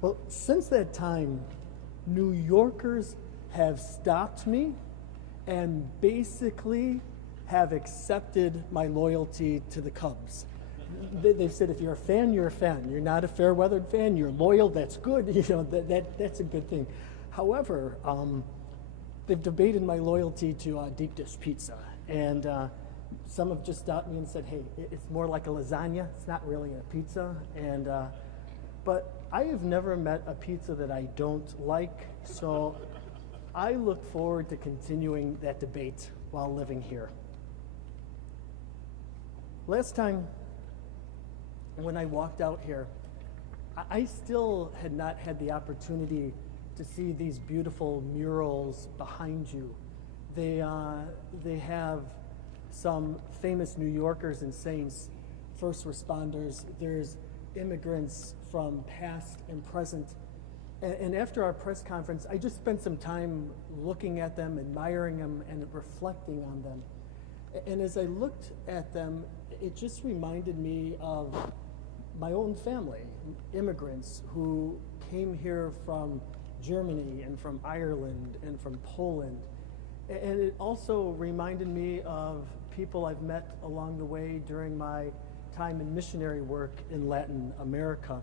Well, since that time, New Yorkers have stopped me and basically have accepted my loyalty to the Cubs. They've said, if you're a fan, you're a fan. You're not a fair-weathered fan, you're loyal, that's good. That's a good thing. However, they've debated my loyalty to deep dish pizza. And some have just stopped me and said, hey, it's more like a lasagna. It's not really a pizza. But I have never met a pizza that I don't like. So I look forward to continuing that debate while living here. Last time when I walked out here, I still had not had the opportunity to see these beautiful murals behind you. They have some famous New Yorkers and saints, first responders. There's immigrants from past and present. And after our press conference, I just spent some time looking at them, admiring them, and reflecting on them. And as I looked at them, it just reminded me of my own family, immigrants who came here from Germany and from Ireland and from Poland. And it also reminded me of people I've met along the way during my time in missionary work in Latin America.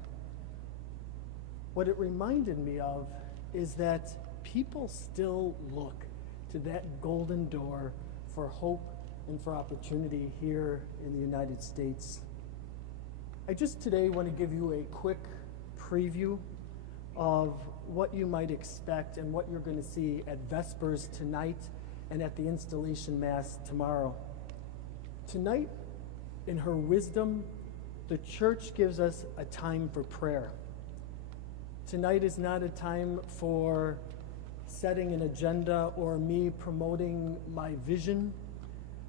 What it reminded me of is that people still look to that golden door for hope and for opportunity here in the United States. I just today want to give you a quick preview of what you might expect and what you're going to see at Vespers tonight and at the installation Mass tomorrow. Tonight, in her wisdom, the Church gives us a time for prayer. Tonight is not a time for setting an agenda or me promoting my vision,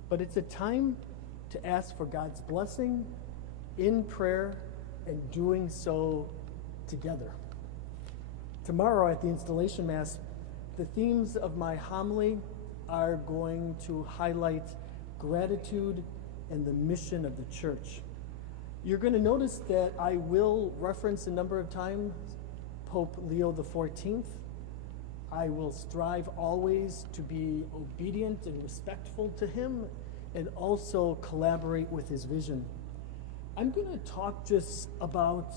but it's a time to ask for God's blessing in prayer and doing so together. Tomorrow at the installation Mass, the themes of my homily are going to highlight gratitude and the mission of the Church. You're going to notice that I will reference a number of times Pope Leo XIV. I will strive always to be obedient and respectful to him and also collaborate with his vision. I'm going to talk just about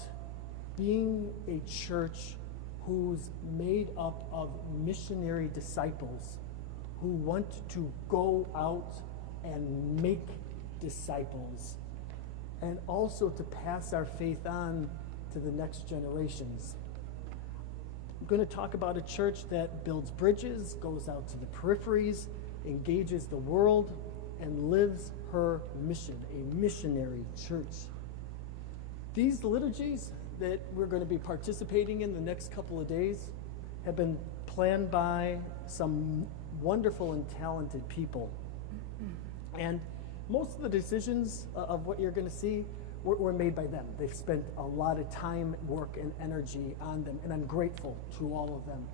being a church who's made up of missionary disciples who want to go out and make disciples and also to pass our faith on to the next generations. I'm going to talk about a church that builds bridges, goes out to the peripheries, engages the world, and lives her mission, a missionary church. These liturgies that we're going to be participating in the next couple of days have been planned by some wonderful and talented people. And most of the decisions of what you're going to see were made by them. They've spent a lot of time, work, and energy on them, and I'm grateful to all of them.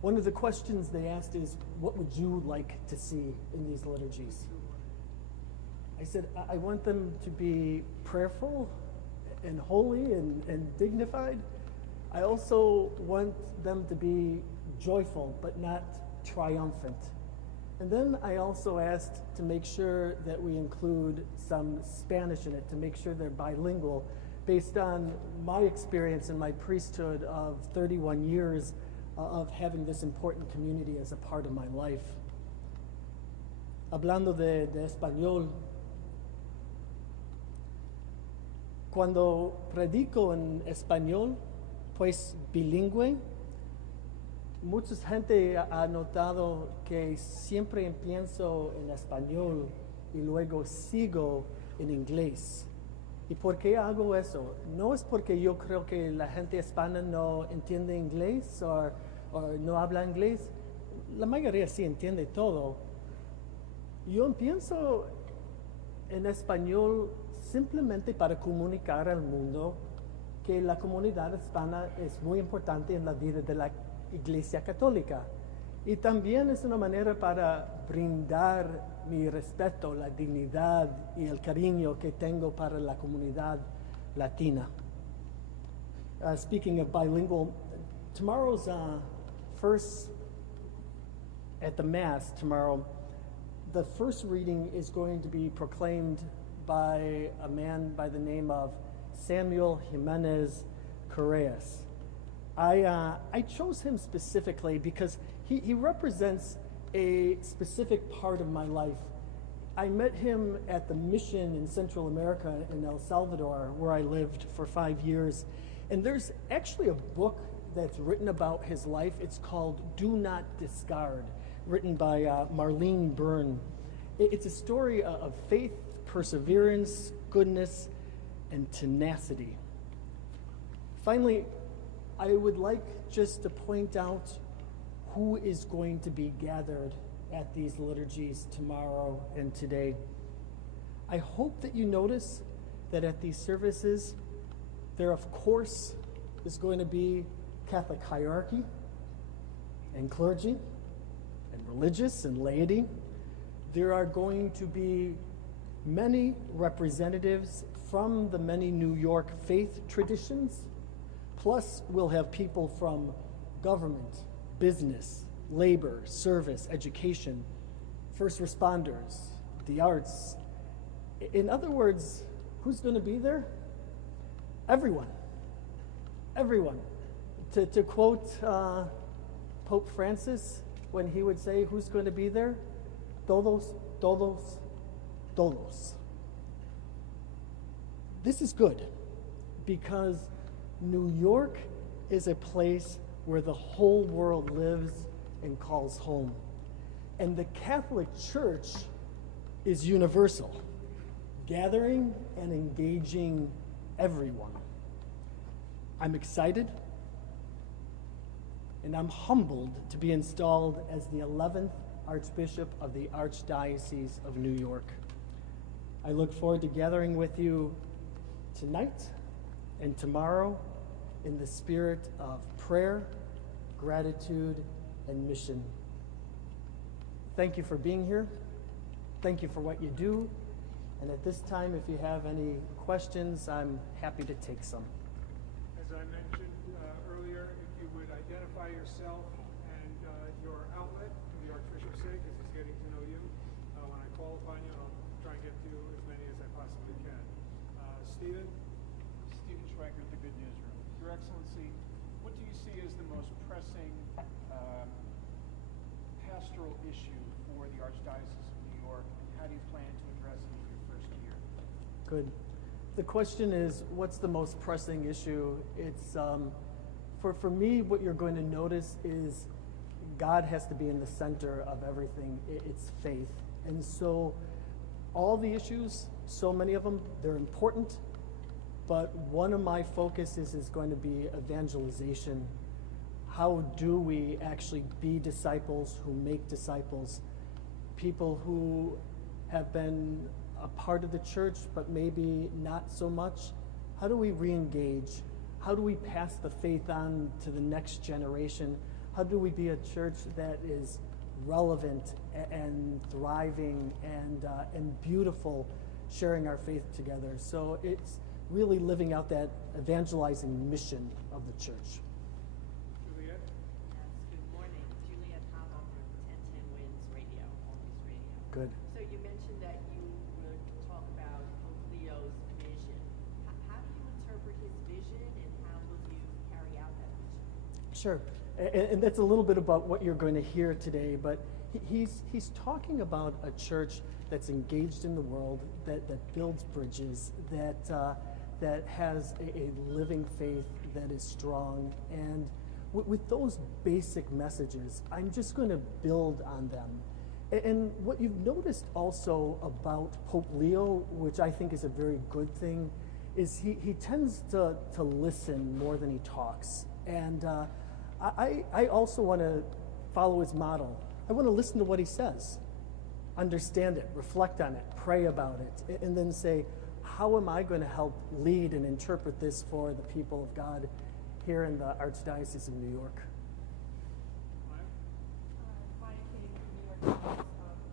One of the questions they asked is, what would you like to see in these liturgies? I said, I want them to be prayerful and holy and dignified. I also want them to be joyful, but not triumphant. And then I also asked to make sure that we include some Spanish in it, to make sure they're bilingual, based on my experience in my priesthood of 31 years of having this important community as a part of my life. Hablando de español, cuando predico en español, pues bilingüe, mucha gente ha notado que siempre empiezo en español y luego sigo en inglés. ¿Y por qué hago eso? No es porque yo creo que la gente hispana no entiende inglés o no habla inglés. La mayoría sí entiende todo. Yo empiezo en español simplemente para comunicar al mundo que la comunidad hispana es muy importante en la vida de la Iglesia Católica. Y también es una manera para brindar mi respeto, la dignidad y el cariño que tengo para la comunidad latina. Speaking of bilingual, tomorrow's first, at the Mass tomorrow, the first reading is going to be proclaimed by a man by the name of Samuel Jimenez Correas. I chose him specifically because he represents a specific part of my life. I met him at the mission in Central America in El Salvador, where I lived for 5 years. And there's actually a book that's written about his life. It's called Do Not Discard, written by Marlene Byrne. It's a story of faith, perseverance, goodness, and tenacity. Finally, I would like just to point out who is going to be gathered at these liturgies tomorrow and today. I hope that you notice that at these services, there, of course, is going to be Catholic hierarchy and clergy and religious and laity. There are going to be many representatives from the many New York faith traditions. Plus, we'll have people from government, business, labor, service, education, first responders, the arts. In other words, who's going to be there? Everyone. Everyone. To quote Pope Francis when he would say, who's going to be there? Todos, todos, todos. This is good because New York is a place where the whole world lives and calls home. And the Catholic Church is universal, gathering and engaging everyone. I'm excited and I'm humbled to be installed as the 11th Archbishop of the Archdiocese of New York. I look forward to gathering with you tonight and tomorrow in the spirit of prayer, gratitude, and mission. Thank you for being here. Thank you for what you do. And at this time, if you have any questions, I'm happy to take some. As I mentioned earlier, if you would identify yourself and your outlet for the Archbishop's sake, as he's getting to know you. When I call upon you, I'll try and get to as many as I possibly can. Stephen Schwenker, the Good News Room. Your Excellency, what do you see as the most pressing pastoral issue for the Archdiocese of New York, and how do you plan to address it in your first year? Good. The question is, what's the most pressing issue? It's for me, what you're going to notice is God has to be in the center of everything. It's faith. And so all the issues, so many of them, they're important, but one of my focuses is going to be evangelization. How do we actually be disciples who make disciples? People who have been a part of the church, but maybe not so much. How do we re-engage? How do we pass the faith on to the next generation? How do we be a church that is relevant and thriving and beautiful, sharing our faith together? So it's really living out that evangelizing mission of the church. Juliet? Yes, good morning. Juliet Haba from 1010 Winds Radio, Always Radio. Good. So you mentioned that you would talk about Pope Leo's vision. How do you interpret his vision, and how will you carry out that vision? Sure. And that's a little bit about what you're going to hear today, but he's talking about a church that's engaged in the world, that builds bridges, that has a living faith that is strong. And with those basic messages, I'm just going to build on them. And what you've noticed also about Pope Leo, which I think is a very good thing, is he tends to listen more than he talks. And I also want to follow his model. I want to listen to what he says, understand it, reflect on it, pray about it, and then say, how am I going to help lead and interpret this for the people of God here in the Archdiocese of New York? Maya King from New York Times.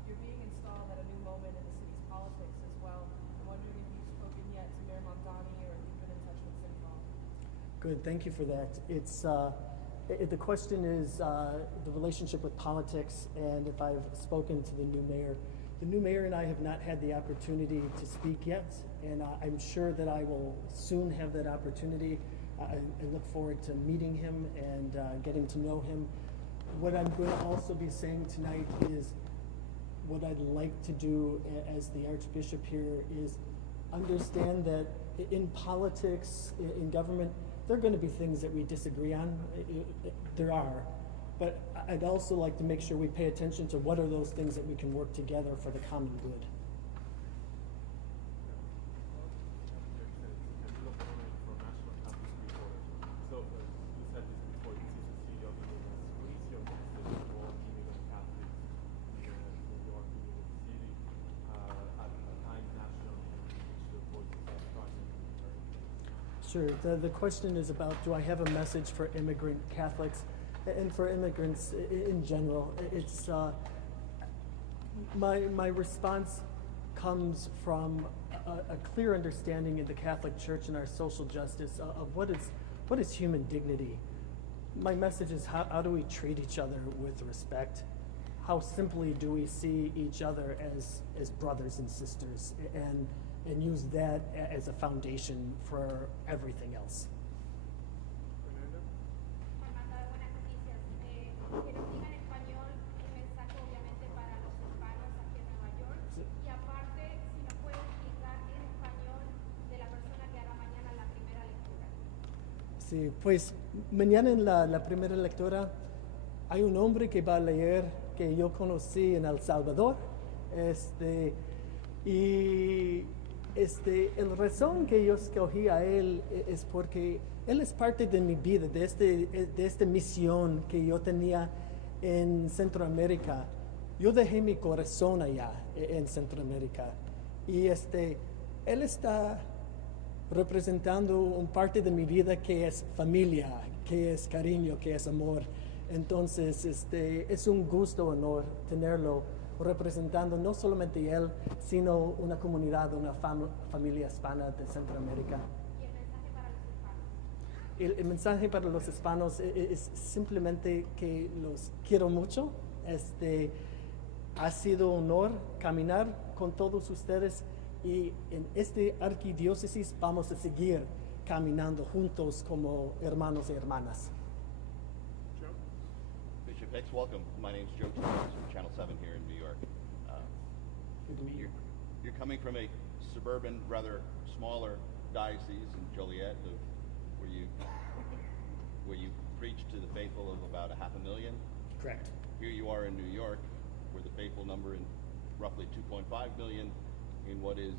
You're being installed at a new moment in the city's politics as well. I'm wondering if you've spoken yet to Mayor Mamdani or if you've been in touch with City Hall. Good, thank you for that. The question is the relationship with politics, and if I've spoken to the new mayor. The new mayor and I have not had the opportunity to speak yet, and I'm sure that I will soon have that opportunity. I look forward to meeting him and getting to know him. What I'm going to also be saying tonight is what I'd like to do as the Archbishop here is understand that in politics, in government, there are going to be things that we disagree on. There are. But I'd also like to make sure we pay attention to what are those things that we can work together for the common good. Sure. The question is about, do I have a message for immigrant Catholics and for immigrants in general? It's my response comes from a clear understanding in the Catholic Church and our social justice of what is human dignity. My message is how do we treat each other with respect? How simply do we see each other as brothers and sisters, and use that as a foundation for everything else. Fernanda? Armando, buenas noticias. Que nos diga en español el mensaje obviamente para los hispanos aquí en Nueva York. Y aparte, si nos puede explicar en español de la persona que hará mañana la primera lectura. Sí, pues mañana en la primera lectura hay un hombre que va a leer que yo conocí en El Salvador. El razón que yo escogí a él es porque él es parte de mi vida, de esta misión que yo tenía en Centroamérica. Yo dejé mi corazón allá en Centroamérica y él está representando una parte de mi vida que es familia, que es cariño, que es amor. Entonces, es un gusto, honor tenerlo representando no solamente él, sino una comunidad, una familia hispana de Centroamérica. ¿Y el mensaje para los hispanos? El mensaje para los hispanos es simplemente que los quiero mucho. Ha sido un honor caminar con todos ustedes y en este arquidiócesis vamos a seguir caminando juntos como hermanos y hermanas. Joe? Bishop Hicks, welcome. My name's Joe Charles from Channel 7 here in New York. Good to meet you. You're coming from a suburban, rather smaller diocese in Joliet, where you preach to the faithful of about 500,000. Correct. Here you are in New York, where the faithful number in roughly 2.5 million in what is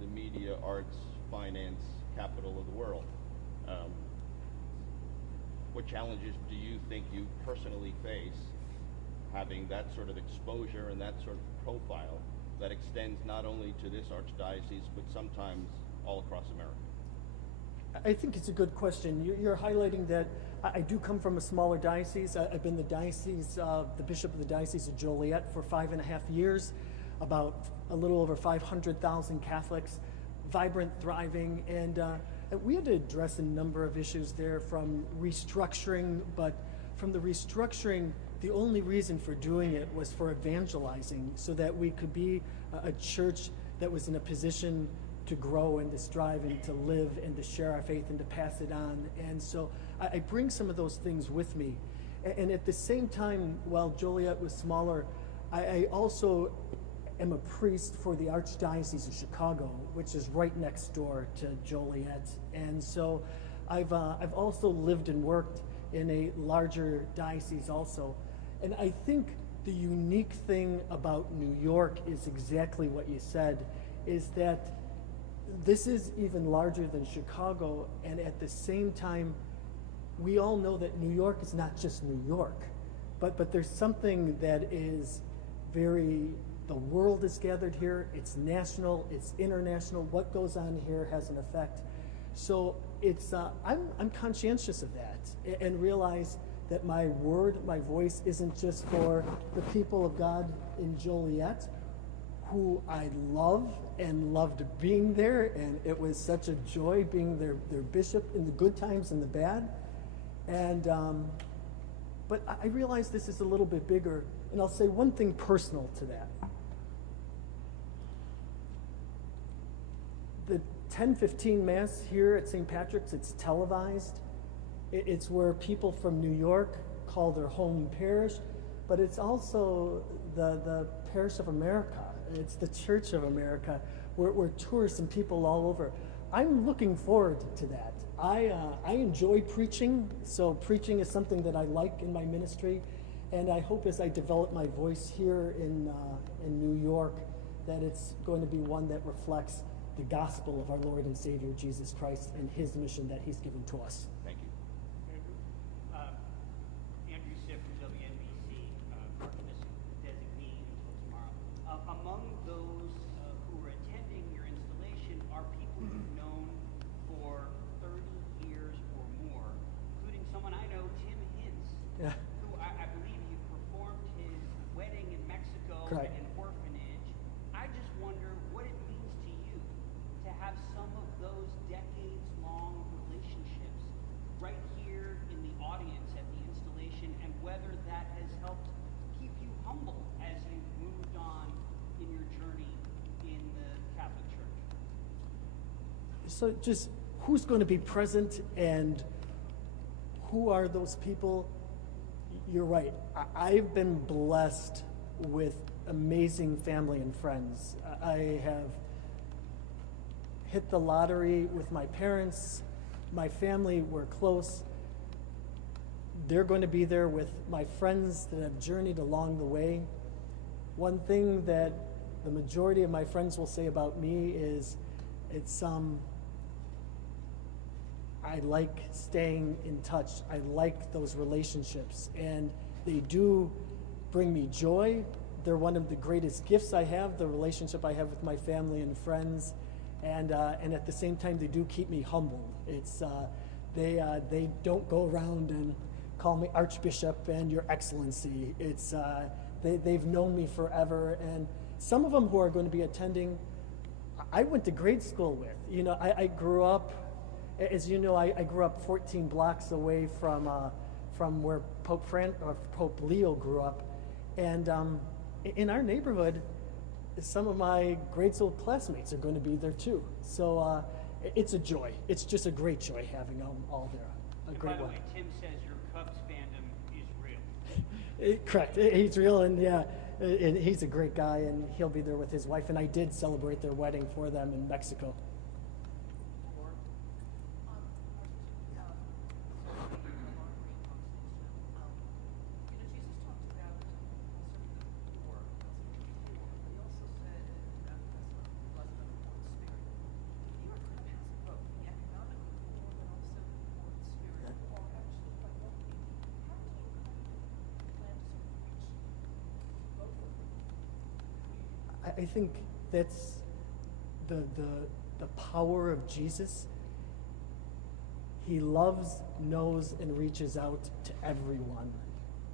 the media, arts, finance capital of the world. What challenges do you think you personally face having that sort of exposure and that sort of profile that extends not only to this archdiocese, but sometimes all across America? I think it's a good question. You're highlighting that I do come from a smaller diocese. I've been the bishop of the Diocese of Joliet for 5.5 years, about a little over 500,000 Catholics, vibrant, thriving, and we had to address a number of issues there from restructuring, but from the restructuring, the only reason for doing it was for evangelizing so that we could be a church that was in a position to grow and to strive and to live and to share our faith and to pass it on. And so I bring some of those things with me. And at the same time, while Joliet was smaller, I also am a priest for the Archdiocese of Chicago, which is right next door to Joliet. And so I've also lived and worked in a larger diocese also. And I think the unique thing about New York is exactly what you said, is that this is even larger than Chicago, and at the same time, we all know that New York is not just New York, but there's something that is the world is gathered here, it's national, it's international, what goes on here has an effect. So I'm conscientious of that and realize that my word, my voice isn't just for the people of God in Joliet, who I love and loved being there, and it was such a joy being their bishop in the good times and the bad. And but I realize this is a little bit bigger, and I'll say one thing personal to that. The 10:15 Mass here at St. Patrick's, it's televised. It's where people from New York call their home parish, but it's also the Parish of America. It's the Church of America, where tourists and people all over. I'm looking forward to that. I enjoy preaching, so preaching is something that I like in my ministry, and I hope as I develop my voice here in New York that it's going to be one that reflects the gospel of our Lord and Savior Jesus Christ and his mission that he's given to us. Thank you. Andrew Siff from WNBC, Archbishop designee until tomorrow. Among those who are attending your installation are people you've known for 30 years or more, including someone I know, Tim Hintz, Yeah. who I believe you performed his wedding in Mexico Correct. at an orphanage. I just wonder what it means to you to have some of those decades-long relationships right here in the audience at the installation, and whether that has helped keep you humble as you've moved on in your journey in the Catholic Church. So just who's going to be present and who are those people? You're right. I've been blessed with amazing family and friends. I have hit the lottery with my parents. My family were close. They're going to be there with my friends that have journeyed along the way. One thing that the majority of my friends will say about me is I like staying in touch. I like those relationships, and they do bring me joy. They're one of the greatest gifts I have, the relationship I have with my family and friends, and at the same time, they do keep me humble. It's they don't go around and call me Archbishop and Your Excellency. It's they've known me forever, and some of them who are going to be attending, I went to grade school with. You know, I grew up. As you know, I grew up 14 blocks away from where Pope Leo grew up, and in our neighborhood, some of my grade school classmates are going to be there too. So it's a joy. It's just a great joy having them all there. A And great by the one. way, Tim says your Cubs fandom is real. Correct. He's real, and yeah, and he's a great guy, and he'll be there with his wife. And I did celebrate their wedding for them in Mexico. Jesus talked about serving the poor, but he also said that blessed are the poor in spirit. You are kind of has both, the economically poor, but also the poor in spirit, who are actually quite wealthy. How do you plan to sort of reach both of them? I think that's the power of Jesus. He loves, knows, and reaches out to everyone,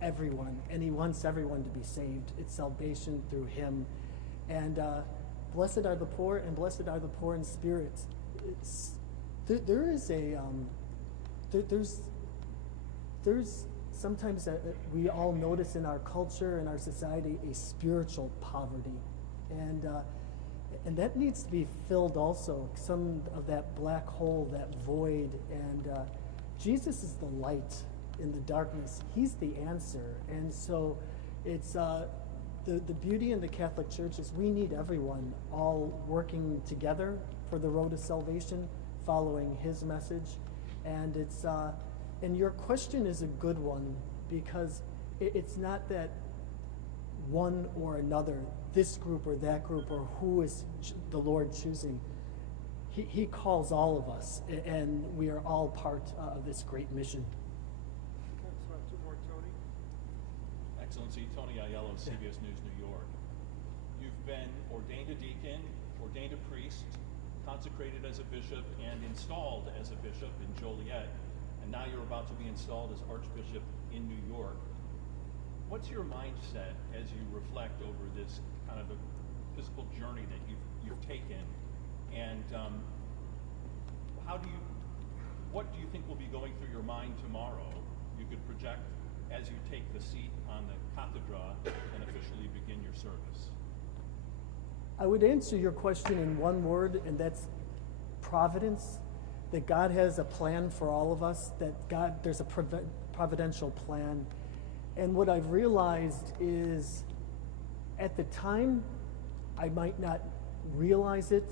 and he wants everyone to be saved. It's salvation through him. And blessed are the poor, and blessed are the poor in spirit. There's sometimes we all notice in our culture and our society a spiritual poverty, and that needs to be filled also. Some of that black hole, that void, and Jesus is the light in the darkness. He's the answer, and so it's the beauty in the Catholic Church is we need everyone all working together for the road to salvation, following His message, and it's and your question is a good one because it's not that one or another, this group or that group, or who is the Lord choosing. He calls all of us, and we are all part of this great mission. Okay, so I have two more, Tony. Excellency Tony Aiello, CBS News, New York. You've been ordained a deacon, ordained a priest, consecrated as a bishop, and installed as a bishop in Joliet, and now you're about to be installed as Archbishop in New York. What's your mindset as you reflect over this kind of a physical journey that you've taken, and what do you think will be going through your mind tomorrow? You could project as you take the seat on the cathedra and officially begin your service. I would answer your question in one word, and that's providence. That God has a plan for all of us, that there's a providential plan. And what I've realized is at the time, I might not realize it,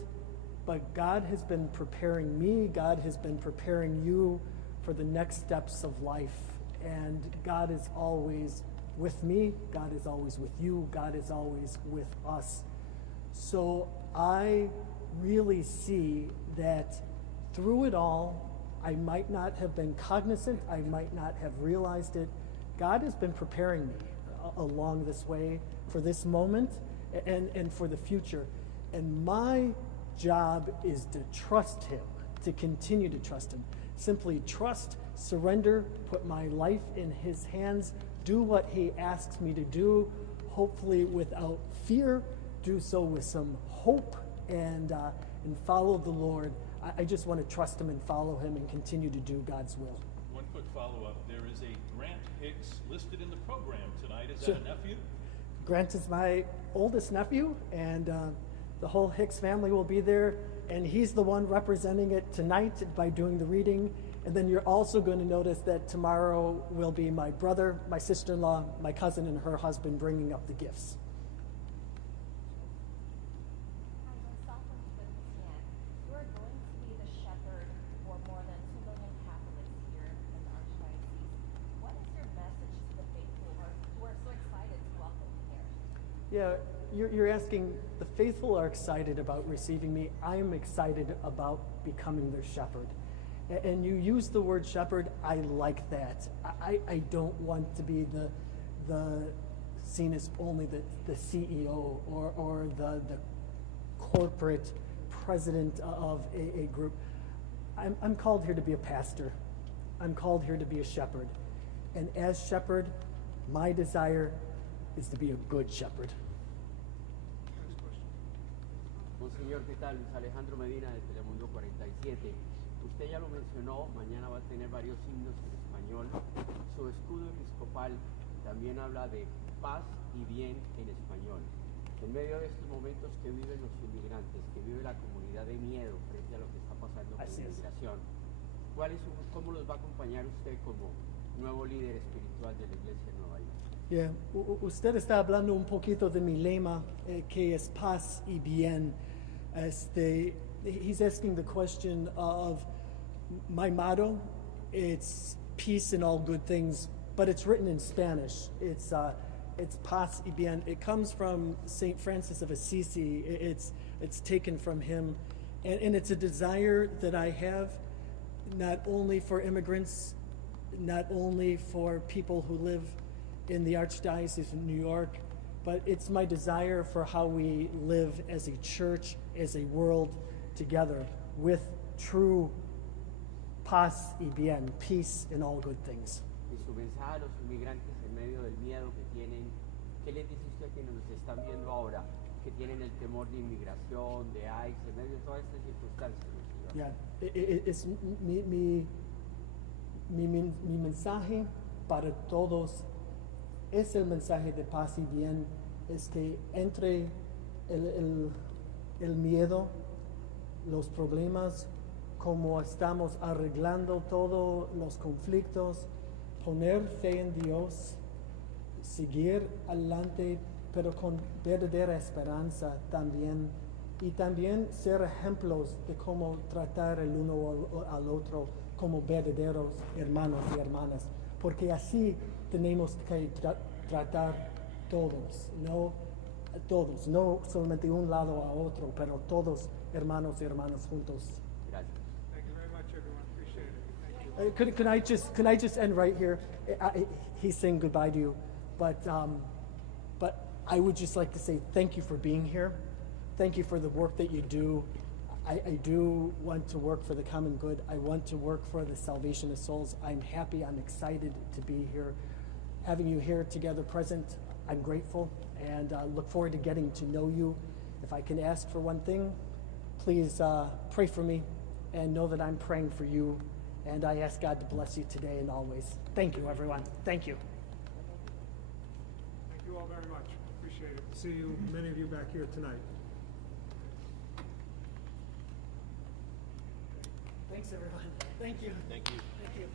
but God has been preparing me, God has been preparing you for the next steps of life. And God is always with me, God is always with you, God is always with us. So I really see that through it all, I might not have been cognizant, I might not have realized it. God has been preparing me along this way for this moment and for the future. And my job is to trust Him, to continue to trust Him. Simply trust, surrender, put my life in His hands, do what He asks me to do, hopefully without fear, do so with some hope, and follow the Lord. I just want to trust Him and follow Him and continue to do God's will. One quick follow-up. There is a Grant Hicks listed in the program tonight. Is Sure. that a nephew? Grant is my oldest nephew, and the whole Hicks family will be there, and he's the one representing it tonight by doing the reading. And then you're also going to notice that tomorrow will be my brother, my sister-in-law, my cousin, and her husband bringing up the gifts. Hi, myself and Cynthia. You are going to be the shepherd for more than 2 million Catholics here in the Archdiocese. What is your message to the faithful who are so excited to welcome you here? Yeah, you're asking, the faithful are excited about receiving me. I'm excited about becoming their shepherd. And you use the word shepherd, I like that. I don't want to be the seen as only the CEO or the corporate president of a group. I'm called here to be a pastor. I'm called here to be a shepherd. And as shepherd, my desire is to be a good shepherd. Next question. Monseñor, ¿qué tal? Luis Alejandro Medina de Telemundo 47. Usted ya lo mencionó, mañana va a tener varios himnos en español. Su escudo episcopal también habla de paz y bien en español. En medio de estos momentos que viven los inmigrantes, que vive la comunidad de miedo frente a lo que está pasando con la inmigración, ¿cómo los va a acompañar usted como nuevo líder espiritual de la Iglesia en Nueva York? Yeah. Usted está hablando un poquito de mi lema, que es paz y bien. He's asking the question of my motto. It's peace and all good things, but it's written in Spanish. It's paz y bien. It comes from St. Francis of Assisi. It's taken from him, and it's a desire that I have, not only for immigrants, not only for people who live in the Archdiocese of New York, but it's my desire for how we live as a church, as a world together with true paz y bien, peace in all good things. Y su mensaje a los inmigrantes en medio del miedo que tienen, ¿qué les dice usted que nos están viendo ahora, que tienen el temor de inmigración, de ICE, en medio de todas estas circunstancias? Yeah, it's mi mensaje para todos es el mensaje de paz y bien, es que entre el miedo, los problemas, como estamos arreglando todos los conflictos, poner fe en Dios, seguir adelante, pero con verdadera esperanza también, y también ser ejemplos de cómo tratar el uno al otro como verdaderos hermanos y hermanas, porque así tenemos que tratar todos, no solamente un lado a otro, pero todos hermanos y hermanas juntos. Gracias. Thank you very much, everyone. Appreciate it. Thank you. Can I just end right here? He's saying goodbye to you, but I would just like to say thank you for being here. Thank you for the work that you do. I do want to work for the common good. I want to work for the salvation of souls. I'm happy. I'm excited to be here. Having you here together present, I'm grateful, and look forward to getting to know you If I can ask for one thing, please pray for me and know that I'm praying for you. And I ask God to bless you today and always. Thank you, everyone. Thank you. Thank you all very much. Appreciate it. See you, many of you back here tonight. Thanks, everyone. Thank you. Thank you. Thank you.